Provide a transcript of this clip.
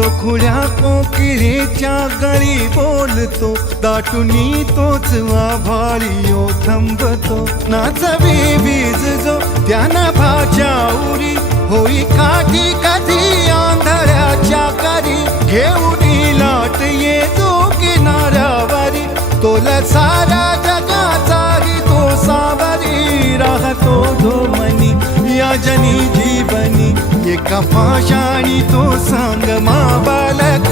जो खुल्या कोकिळेच्या गळी बोलतो, दाटुनी तोच आभाळी थांबतो. नाचवी वीज जो त्या नभाच्या उरी, होई काठी कधी आंधळ्याच्या करी. घेऊन लाट ये जो किनाऱ्यावरी, तोला सारा जगाचाही तो सावरी. राहतो जो मनी या जनी जीवनी, एका पाशाणी तो सांग मा बालक